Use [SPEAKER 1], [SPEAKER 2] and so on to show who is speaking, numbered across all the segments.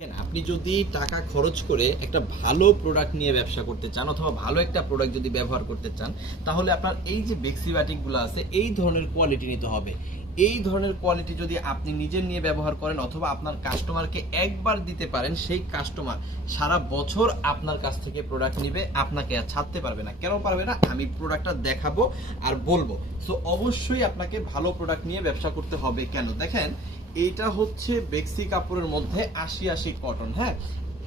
[SPEAKER 1] আপনি যদি টাকা খরচ করে একটা ভালো প্রোডাক্ট নিয়ে ব্যবসা করতে চান অথবা ভালো একটা প্রোডাক্ট যদি ব্যবহার করতে চান, তাহলে আপনার এই যে বেক্সি বাটিকগুলো আছে, এই ধরনের কোয়ালিটি নিতে হবে। এই ধরনের কোয়ালিটি যদি আপনি নিজের নিয়ে ব্যবহার করেন অথবা আপনার কাস্টমারকে একবার দিতে পারেন, সেই কাস্টমার সারা বছর আপনার কাছ থেকে প্রোডাক্ট নিবে, আপনাকে আর ছাড়তে পারবে না। কেন পারবে না? আমি প্রোডাক্টটা দেখাবো আর বলব। সো অবশ্যই আপনাকে ভালো প্রোডাক্ট নিয়ে ব্যবসা করতে হবে। কেন? দেখেন, এইটা হচ্ছে বেক্সি কাপড়ের মধ্যে আশি আশি কটন হ্যাঁ?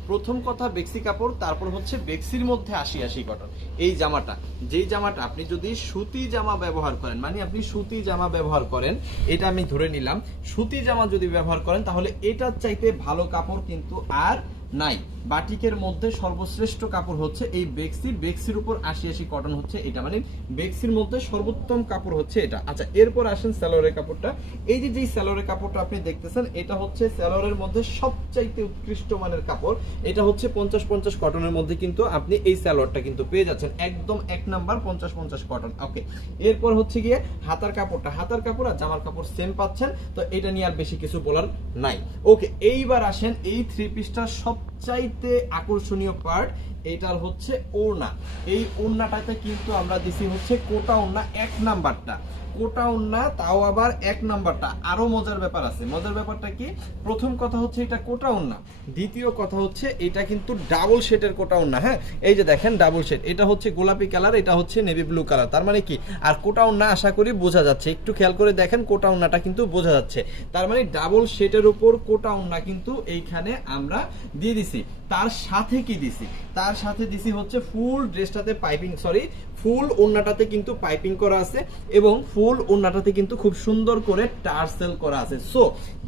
[SPEAKER 1] প্রথম কথা বেক্সি কাপড়, তারপর হচ্ছে বেক্সির মধ্যে আশি আশি কটন। এই জামাটা, যেই জামাটা আপনি যদি সুতি জামা ব্যবহার করেন মানে আপনি সুতি জামা ব্যবহার করেন, এটা আমি ধরে নিলাম, সুতি জামা যদি ব্যবহার করেন, তাহলে এটার চাইতে ভালো কাপড় কিন্তু আর নাই। বাটিকের মধ্যে সর্বশ্রেষ্ঠ কাপড় হচ্ছে এই বেক্সি। বেক্সির উপর আশি আশি কটন হচ্ছে এটা। মানে বেক্সির মধ্যে সর্বোত্তম কাপড় হচ্ছে এটা। আচ্ছা এরপর আসেন স্যালোরের কাপড়টা। এই যে যেই স্যালোরের কাপড়টা আপনি দেখতেছেন, এটা হচ্ছে স্যালোরের মধ্যে সবচাইতে উৎকৃষ্ট মানের কাপড়। এটা হচ্ছে পঞ্চাশ পঞ্চাশ কটনের মধ্যে কিন্তু আপনি এই স্যালোয়ারটা কিন্তু পেয়ে যাচ্ছেন। একদম এক নাম্বার পঞ্চাশ পঞ্চাশ কটন। ওকে, এরপর হচ্ছে গিয়ে হাতার কাপড়টা। হাতার কাপড় আর জামার কাপড় সেম পাচ্ছেন, তো এটা নিয়ে আর বেশি কিছু বলার নাই। ওকে, এইবার আসেন এই থ্রি পিসটার সবচাইতে আকর্ষণীয় পার্ট এটার হচ্ছে ওড়না। এই ওড়নাটাতে কিন্তু আমরা দিছি হচ্ছে কোটা ওড়না এক নাম্বারটা। কোটা ওড়না তাও আবার এক নাম্বারটা। আরও মজার ব্যাপার আছে। মজার ব্যাপারটা কি? প্রথম কথা হচ্ছে এটা কোটা ওড়না দ্বিতীয় কথা হচ্ছে এটা কিন্তু ডাবল শেডের কোটা ওড়না হ্যাঁ? এই যে দেখেন ডাবল শেড এটা হচ্ছে গোলাপি কালার এটা হচ্ছে নেভি ব্লু কালার তার মানে কি? আর কোটা ওড়না আশা করি বোঝা যাচ্ছে। একটু খেয়াল করে দেখেন কোটা ওড়নাটা কিন্তু বোঝা যাচ্ছে। তার মানে ডাবল শেডের উপর কোটা ওড়না কিন্তু এইখানে আমরা দিয়ে দিছি। তার সাথে কি দিছি? তার সাথে দিছি হচ্ছে ফুল ড্রেসটাতে পাইপিং সরি ফুল ওড়নাটাতে কিন্তু পাইপিং করা আছে এবং ফুল ওড়নাটাতে কিন্তু খুব সুন্দর করে টার্সেল করা আছে। সো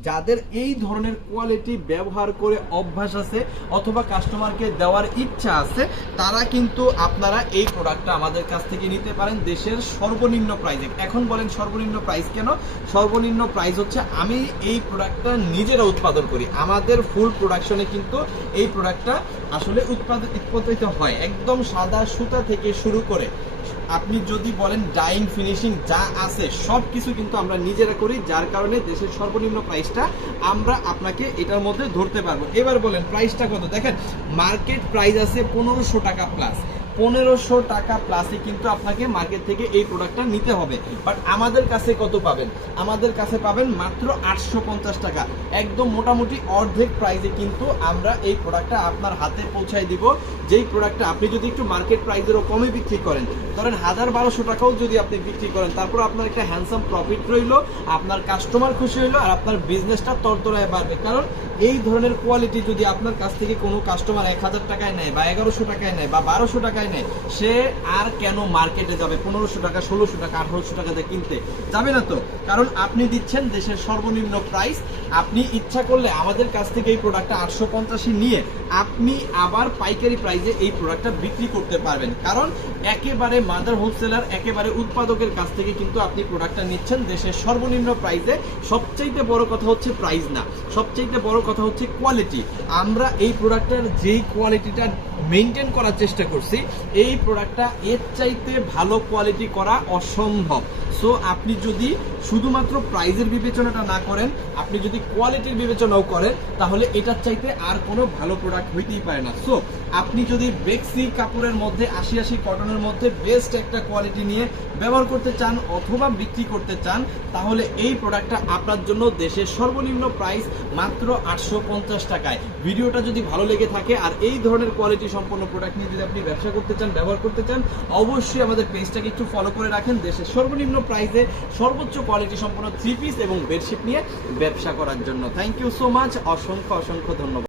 [SPEAKER 1] যাদের এই ধরনের কোয়ালিটি ব্যবহার করে অভ্যাস আছে অথবা কাস্টমারকে দেওয়ার ইচ্ছা আছে, তারা কিন্তু আপনারা এই প্রোডাক্টটা আমাদের কাছ থেকে নিতে পারেন দেশের সর্বনিম্ন প্রাইসে এখন বলেন সর্বনিম্ন প্রাইস কেন? সর্বনিম্ন প্রাইস হচ্ছে আমি এই প্রোডাক্টটা নিজেরা উৎপাদন করি। আমাদের ফুল প্রোডাকশনে কিন্তু এই প্রোডাক্টটা আসলে উৎপাদিত হয়। একদম সাদা সুতা থেকে শুরু করে আপনি যদি বলেন ডাইং ফিনিশিং যা আছে সব কিছু কিন্তু আমরা নিজেরা করি, যার কারণে দেশের সর্বনিম্ন প্রাইসটা আমরা আপনাকে এটার মধ্যে ধরতে পারব। এবার বলেন প্রাইসটা কত? দেখেন মার্কেট প্রাইস আছে পনেরোশো টাকা প্লাস পনেরোশো টাকা প্লাসে কিন্তু আপনাকে মার্কেট থেকে এই প্রোডাক্টটা নিতে হবে। বাট আমাদের কাছে কত পাবেন? আমাদের কাছে পাবেন মাত্র আটশো পঞ্চাশ টাকা। একদম মোটামুটি অর্ধেক প্রাইসে কিন্তু আমরা এই প্রোডাক্টটা আপনার হাতে পৌঁছায় দিব। যেই প্রোডাক্টটা আপনি যদি একটু মার্কেট প্রাইসেরও কমে বিক্রি করেন, ধরেন হাজার বারোশো টাকাও যদি আপনি বিক্রি করেন, তারপর আপনার একটা হ্যান্ডসাম প্রফিট রইল, আপনার কাস্টমার খুশি হইল আর আপনার বিজনেসটা তরতরায় বাড়বে। কারণ এই ধরনের কোয়ালিটি যদি আপনার কাছ থেকে কোনো কাস্টমার এক হাজার টাকায় নেয় বা এগারোশো টাকায় নেয় বা বারোশো টাকায় নেয়। সে আর কেন মার্কেটে যাবে? পনেরোশো টাকা, ষোলোশো টাকা, আঠারোশো টাকাতে কিনতে? যাবে না তো? কারণ আপনি দিচ্ছেন দেশের সর্বনিম্ন প্রাইস আপনি ইচ্ছা করলে আমাদের কাছ থেকে এই প্রোডাক্টটা আটশো পঞ্চাশে নিয়ে আপনি আবার পাইকারি প্রাইসে এই প্রোডাক্টটা বিক্রি করতে পারবেন। কারণ একেবারে মাদার হোলসেলার একেবারে উৎপাদকের কাছ থেকে কিন্তু আপনি প্রোডাক্টটা নিচ্ছেন। দেশের সর্বনিম্ন প্রাইসে সবচাইতে বড় কথা হচ্ছে প্রাইস না। সবচাইতে বড় কথা হচ্ছে কোয়ালিটি আমরা এই প্রোডাক্টের যেই কোয়ালিটিটা মেনটেন করার চেষ্টা করছি, এই প্রোডাক্টটা এর চাইতে ভালো কোয়ালিটি করা অসম্ভব। সো আপনি যদি শুধুমাত্র প্রাইজের বিবেচনাটা না করেন, আপনি যদি কোয়ালিটির বিবেচনাও করেন তাহলে এটার চাইতে আর কোনো ভালো প্রোডাক্ট হইতেই পারে না। সো আপনি যদি বেক্সি কাপড়ের মধ্যে আশি আশি কটনের মধ্যে বেস্ট একটা কোয়ালিটি নিয়ে ব্যবহার করতে চান অথবা বিক্রি করতে চান, তাহলে এই প্রোডাক্টটা আপনার জন্য দেশের সর্বনিম্ন প্রাইস মাত্র আটশো পঞ্চাশ টাকায়। ভিডিওটা যদি ভালো লেগে থাকে আর এই ধরনের কোয়ালিটি সম্পন্ন প্রোডাক্ট নিয়ে যদি আপনি ব্যবসা করতে চান, ব্যবহার করতে চান, অবশ্যই আমাদের পেজটাকে একটু ফলো করে রাখেন। দেশের সর্বনিম্ন প্রাইসে সর্বোচ্চ কোয়ালিটি সম্পন্ন থ্রি পিস এবং বেডশিট নিয়ে ব্যবসা করার জন্য। থ্যাংক ইউ সো মাচ অসংখ্য অসংখ্য ধন্যবাদ।